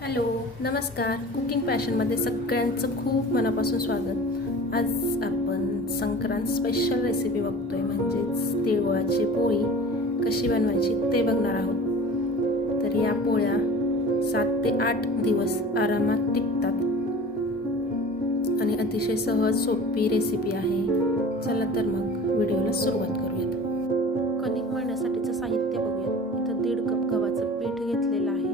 Hello, नमस्कार. Cooking पॅशनमध्ये सगळ्यांचं खूप मनापासून स्वागत. आज आपण संक्रांत स्पेशल रेसिपी बघतोय, म्हणजेच तिळगुळाची पोळी कशी बनवायची ते बघणार आहोत. तर या पोळ्या 7 ते 8 दिवस आरामात टिकतात आणि अतिशय सहज सोपी रेसिपी आहे. चला तर मग व्हिडिओला सुरुवात करूयात. कणिक मळण्यासाठीचं साहित्य बघूयात. इथं 1.5 कप गव्हाचं पीठ घेतलेलं आहे.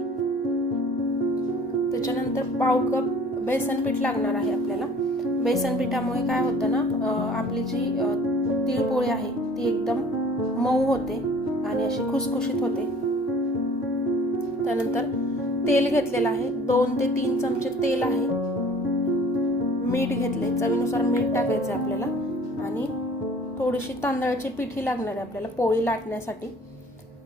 त्याच्यानंतर पाव कप बेसन पीठ लागणार आहे आपल्याला. बेसन पिठामुळे काय होतं ना, आपली जी तिळपोळी आहे ती एकदम मऊ होते आणि अशी खुसखुशीत होते. त्यानंतर तेल घेतलेलं आहे, 2 ते 3 चमचे तेल आहे. मीठ घेतले, चवीनुसार मीठ टाकायचं आपल्याला. आणि थोडीशी तांदळाची पिठी लागणार आहे आपल्याला पोळी लाटण्यासाठी.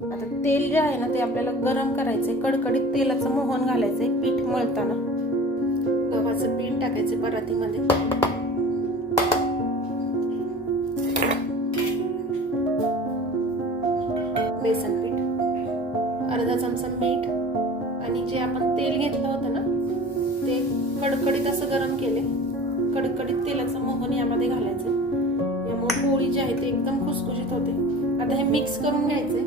आता तेल जे आहे ना ते आपल्याला गरम करायचे, कडकडीत तेलाचं मोहन घालायचे. पीठ मळताना गव्हाचं पीठ टाकायचे परातीमध्ये. बेसन पीठ, अर्धा चमचा मीठ आणि जे आपण तेल घेतलं होतं ना ते कडकडीत असं गरम केले. कडकडीत तेलाचं मोहन यामध्ये घालायचं. यामुळे पोळी जी आहे ती एकदम खुसखुशीत होते. आता हे मिक्स करून घ्यायचे.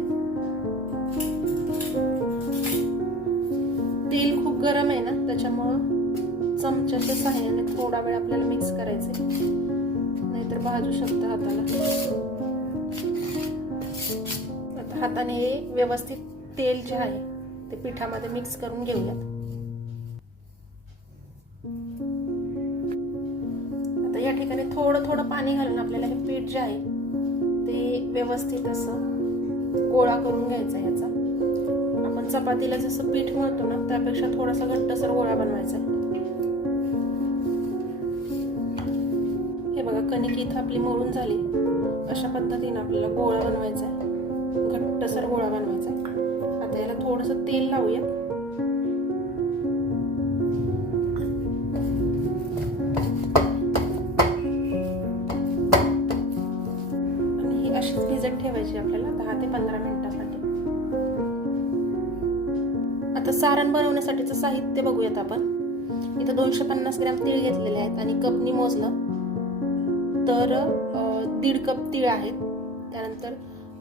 तेल खूप गरम आहे ना, त्याच्यामुळं चमच्याच्या सहाय्याने थोडा वेळ आपल्याला मिक्स करायचे, नाहीतर भाजू शकतं हाताला. आता हाताने हे व्यवस्थित तेल जे आहे ते पिठामध्ये मिक्स करून घेऊयात. आता या ठिकाणी थोडं थोडं पाणी घालून आपल्याला हे पीठ जे आहे ते व्यवस्थित असं गोळा करून घ्यायचा. याचा आपण चपातीला जसं पीठ मळतो ना त्यापेक्षा थोडासा घट्टसर गोळा बनवायचा. हे बघा, कणिक इथं आपली मळून झाली. अशा पद्धतीने आपल्याला गोळा बनवायचा आहे, घट्टसर गोळा बनवायचा. आता याला थोडंसं तेल लावूया. आणि ही अशीच भिजत ठेवायची आपल्याला 10 ते 15 मिनिटासाठी. आता सारण बनवण्यासाठीचं साहित्य बघूयात आपण. इथं 250 ग्रॅम तीळ घेतलेले आहेत आणि कपनी मोजलं तर 1.5 कप तीळ आहेत. त्यानंतर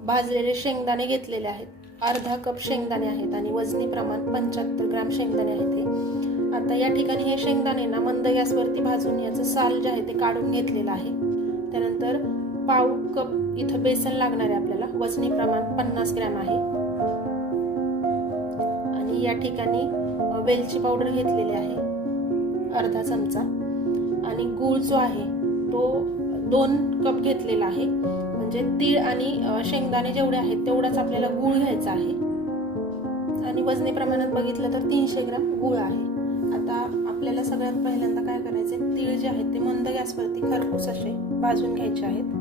भाजलेले शेंगदाणे घेतलेले आहेत, अर्धा कप शेंगदाणे आहेत आणि वजनी प्रमाण 75 ग्रॅम शेंगदाणे आहेत हे. आता या ठिकाणी हे शेंगदाणे ना मंद गॅसवरती भाजून याचं साल जे आहे ते काढून घेतलेलं आहे. त्यानंतर पाव कप इथं बेसन लागणार आहे आपल्याला, वजनी प्रमाण 50 ग्रॅम आहे. या ठिकाणी वेलची पावडर घेतलेली आहे, अर्धा चमचा. आणि गूळ जो आहे तो 2 कप घेतलेला आहे. म्हणजे तीळ आणि शेंगदाणे जेवढे आहेत तेवढाच आपल्याला गूळ घ्यायचा आहे. आणि वजनी प्रमाणात बघितलं तर 300 ग्रॅम गूळ आहे. आता आपल्याला सगळ्यात पहिल्यांदा काय करायचे, तीळ जे आहेत ते मंद गॅसवरती खरपूस असे भाजून घ्यायचे आहेत.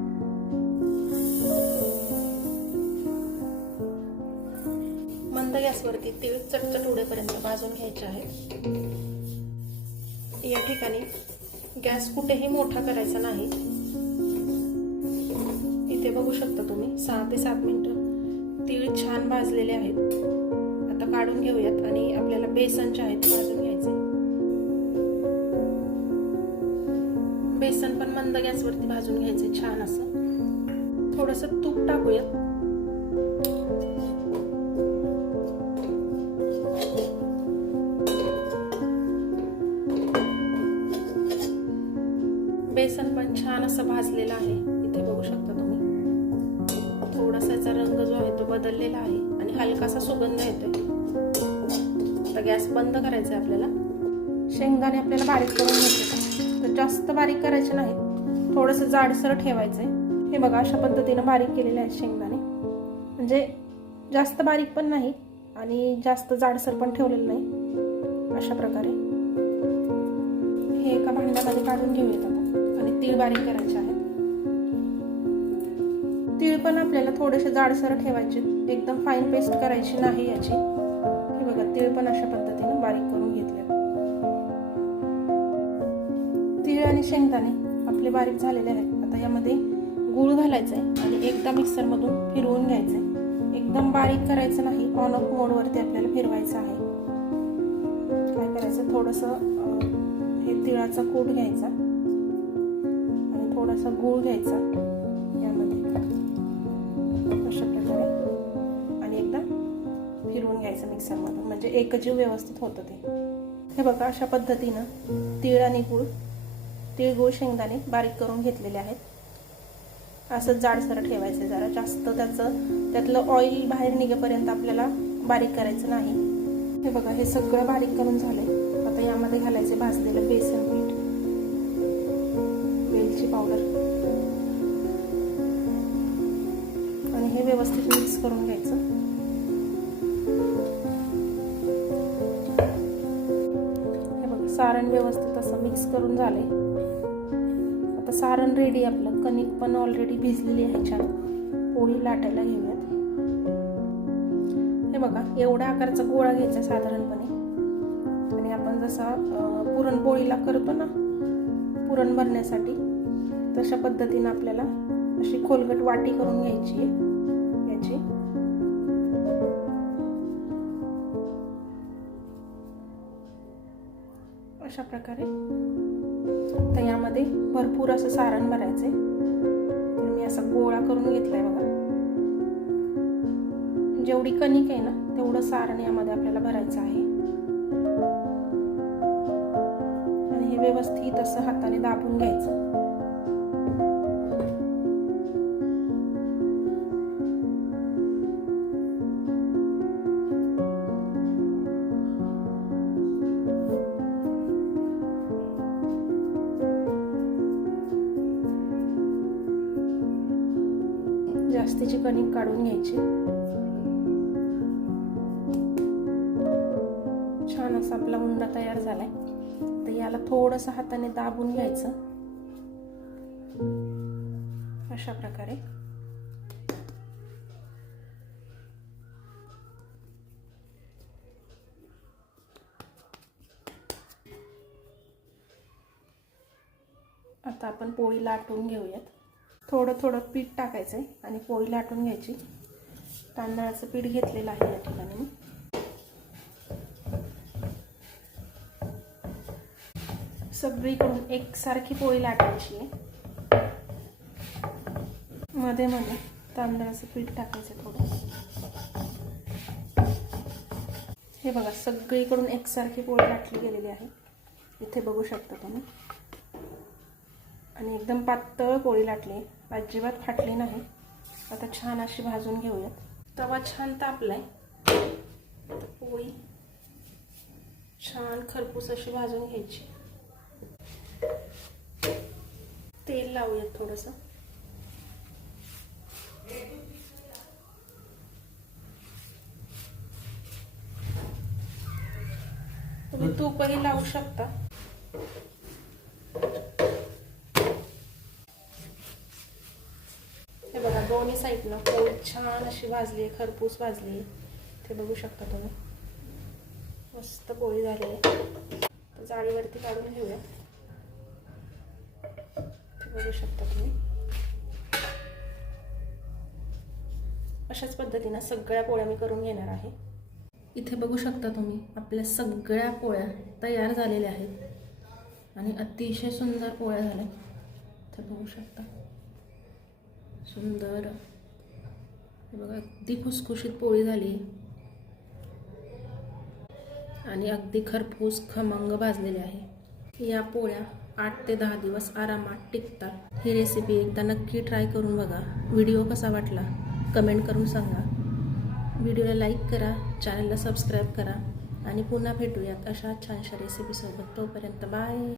मंद गॅसवरती तीळ चटचट उडेपर्यंत भाजून घ्यायचे आहेत. या ठिकाणी गॅस कुठेही मोठा करायचा नाही. इथे बघू शकता तुम्ही 6 ते 7 मिनिटं तीळ छान भाजलेले आहेत. आता काढून घेऊयात आणि आपल्याला बेसन जे आहे ते भाजून घ्यायचे. बेसन पण मंद गॅसवरती भाजून घ्यायचे छान असं. थोडंसं तूप टाकूयात. बेसन पण छान असं भाजलेलं आहे. इथे बघू शकता तुम्ही, थोडासा याचा रंग जो आहे तो बदललेला आहे आणि हलकासा सुगंध येतोय. आता गॅस बंद करायचा आहे आपल्याला. शेंगदाणे आपल्याला बारीक करून घ्यायचे, तर जास्त बारीक करायचे नाही, थोडंसं जाडसर ठेवायचंय. हे बघा, अशा पद्धतीनं बारीक केलेले आहेत शेंगदाणे. म्हणजे जास्त बारीक पण नाही आणि जास्त जाडसर पण ठेवलेलं नाही. अशा प्रकारे हे एका भांड्यामध्ये काढून घेऊयात आता. आणि तीळ बारीक करायचे आहेत. तीळ पण आपल्याला थोडेसे जाडसर ठेवायचे, एकदम फाईन पेस्ट करायची नाही याची. हे बघा, तीळ पण अशा पद्धतीने बारीक करून घेतले. तीळ आणि शेंगदाणे आपले बारीक झालेले आहेत. आता यामध्ये गूळ घालायचा आहे आणि एकदा मिक्सर मधून फिरवून घ्यायचंय. एकदम बारीक करायचं नाही, ऑन ऑफ मोड वरती आपल्याला फिरवायचं आहे. काय करायचं, थोडंसं हे तिळाचा कूट घ्यायचा आणि थोडासा गूळ घ्यायचा यामध्ये अशा प्रकारे आणि एकदा फिरवून घ्यायचं मिक्सरमधून, म्हणजे एकजीव व्यवस्थित होतं ते. हे बघा, अशा पद्धतीनं तीळ आणि गूळ, तीळ गूळ शेंगदाणे बारीक करून घेतलेले आहेत. असं जाडसर ठेवायचं, जरा जास्त त्यातलं ऑइल बाहेर निघेपर्यंत आपल्याला बारीक करायचं नाही. हे बघा, हे सगळं बारीक करून झाले. आता यामध्ये घालायचे भाजलेलं बेसन पीठ, वेलची पावडर आणि हे व्यवस्थित मिक्स करून घ्यायचं. हे बघा, सारण व्यवस्थित असं मिक्स करून झाले. आता सारण रेडी, आपलं कणिक पण ऑलरेडी भिजलेली आहे छान. पोळी लाटायला घेऊयात. हे बघा, एवढ्या आकाराचा गोळा घ्यायचा साधारणपणे, आणि आपण जसा पुरणपोळीला करतो ना पुरण भरण्यासाठी, तशा पद्धतीनं आपल्याला अशी खोलगट वाटी करून घ्यायची आहे याची. अशा प्रकारे तर यामध्ये भरपूर असं सारण भरायचे. मी असा गोळा करून घेतलाय बघा. जेवढी कणिक आहे ना तेवढं सारण यामध्ये आपल्याला भरायचं आहे आणि हे व्यवस्थित असं हाताने दाबून घ्यायचं. जास्तीची कणिक काढून घ्यायची. छान असा आपला उंडा तयार झालाय. तर याला थोडंसं हाताने दाबून घ्यायचं अशा प्रकारे. आता आपण पोळी लाटून घेऊयात. थोडं थोडं पीठ टाकायचंय आणि पोळी लाटून घ्यायची. तांदळाचं पीठ घेतलेलं आहे या ठिकाणी मी. सगळीकडून एकसारखी पोळी लाटायची आहे. मध्ये मध्ये तांदळाचं पीठ टाकायचं थोडं. हे बघा, सगळीकडून एकसारखी पोळी लाटली गेलेली आहे. इथे बघू शकता तुम्ही. आणि एकदम पातळ पोळी लाटली, अजिबात फाटली नाही. आता छान अशी भाजून घेऊयात. तवा छान तापलाय. पोळी छान खरपूस अशी भाजून घ्यायची. तेल लावूयात थोडंसं. तुम्ही तूपही लावू शकता. हे बघा, दोन्ही साईडनं पोळी छान अशी भाजली आहे, खरपूस भाजली आहे. ते बघू शकता तुम्ही. मस्त पोळी झाली आहे. जाळीवरती काढून घेऊया. ते बघू शकता तुम्ही. अशाच पद्धतीनं सगळ्या पोळ्या मी करून घेणार आहे. इथे बघू शकता तुम्ही, आपल्या सगळ्या पोळ्या तयार झालेल्या आहेत आणि अतिशय सुंदर पोळ्या झाल्या. ते बघू शकता, सुंदर. हे बघा, अगदी खुसखुशीत पोळी झाली आणि अगदी खरपूस खमंग भाजलेली आहे. या पोळ्या 8 ते 10 दिवस आरामात टिकतात. ही रेसिपी एकदा नक्की ट्राय करून बघा. व्हिडिओ कसा वाटला कमेंट करून सांगा. व्हिडिओला लाईक करा, चॅनलला सबस्क्राईब करा आणि पुन्हा भेटूयात अशा छानशा रेसिपीसोबत. तोपर्यंत बाय.